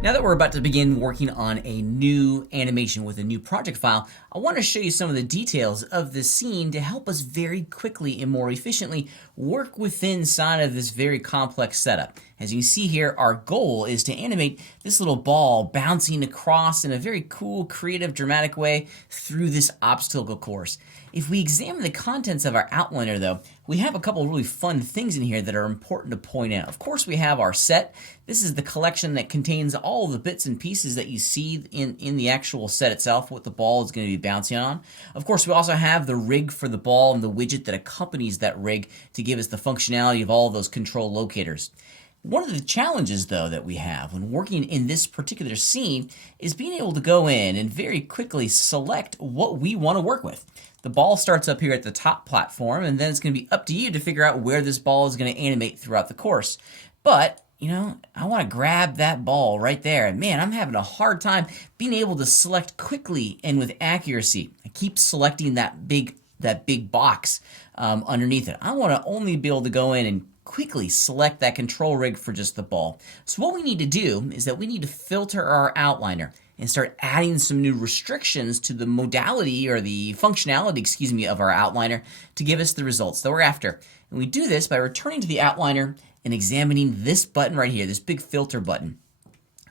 Now that we're about to begin working on a new animation with a new project file, I want to show you some of the details of this scene to help us very quickly and more efficiently work within inside of this very complex setup. As you can see here, our goal is to animate this little ball bouncing across in a very cool, creative, dramatic way through this obstacle course. If we examine the contents of our outliner though, we have a couple really fun things in here that are important to point out. Of course, we have our set. This is the collection that contains all the bits and pieces that you see in the actual set itself, what the ball is going to be bouncing on. Of course, we also have the rig for the ball and the widget that accompanies that rig to give us the functionality of all those control locators. One of the challenges, though, that we have when working in this particular scene is being able to go in and very quickly select what we want to work with. The ball starts up here at the top platform, and then it's going to be up to you to figure out where this ball is going to animate throughout the course. But, I want to grab that ball right there, and man, I'm having a hard time being able to select quickly and with accuracy. I keep selecting that big box underneath it. I want to only be able to go in and quickly select that control rig for just the ball. So what we need to do is that we need to filter our outliner and start adding some new restrictions to the modality or the functionality, of our outliner to give us the results that we're after. And we do this by returning to the outliner and examining this button right here, this big filter button.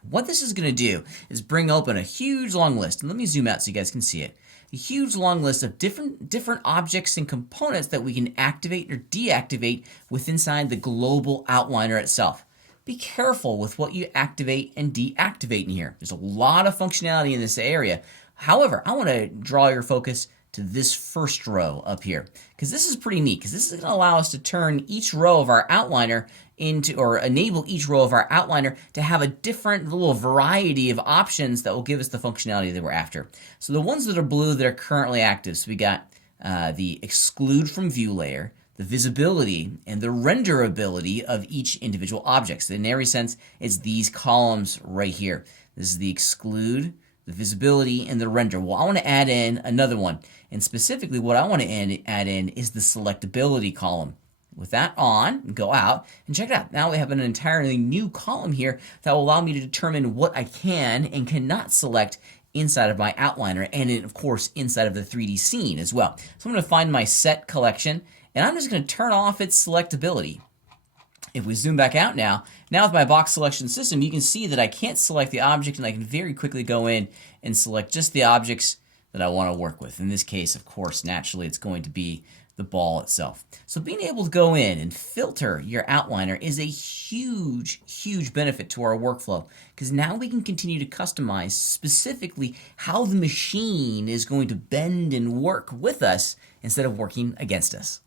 What this is going to do is bring open a huge long list, and let me zoom out so you guys can see it. A huge long list of different objects and components that we can activate or deactivate with inside the global outliner itself. Be careful with what you activate and deactivate in here. There's a lot of functionality in this area. However, I want to draw your focus to this first row up here, because this is pretty neat, because this is going to allow us to turn each row of our outliner into, or enable each row of our outliner to have a different little variety of options that will give us the functionality that we're after. So the ones that are blue that are currently active, so we got the exclude from view layer, the visibility, and the renderability of each individual object. So in every sense, it's these columns right here. This is the exclude, the visibility, and the render. Well, I want to add in another one, and specifically what I want to add in is the selectability column. With that on, go out, and check it out. Now we have an entirely new column here that will allow me to determine what I can and cannot select inside of my outliner, and of course inside of the 3D scene as well. So I'm going to find my set collection, and I'm just going to turn off its selectability. If we zoom back out now with my box selection system, you can see that I can't select the object, and I can very quickly go in and select just the objects that I want to work with. In this case, of course, naturally, it's going to be the ball itself. So being able to go in and filter your outliner is a huge, huge benefit to our workflow, because now we can continue to customize specifically how the machine is going to bend and work with us instead of working against us.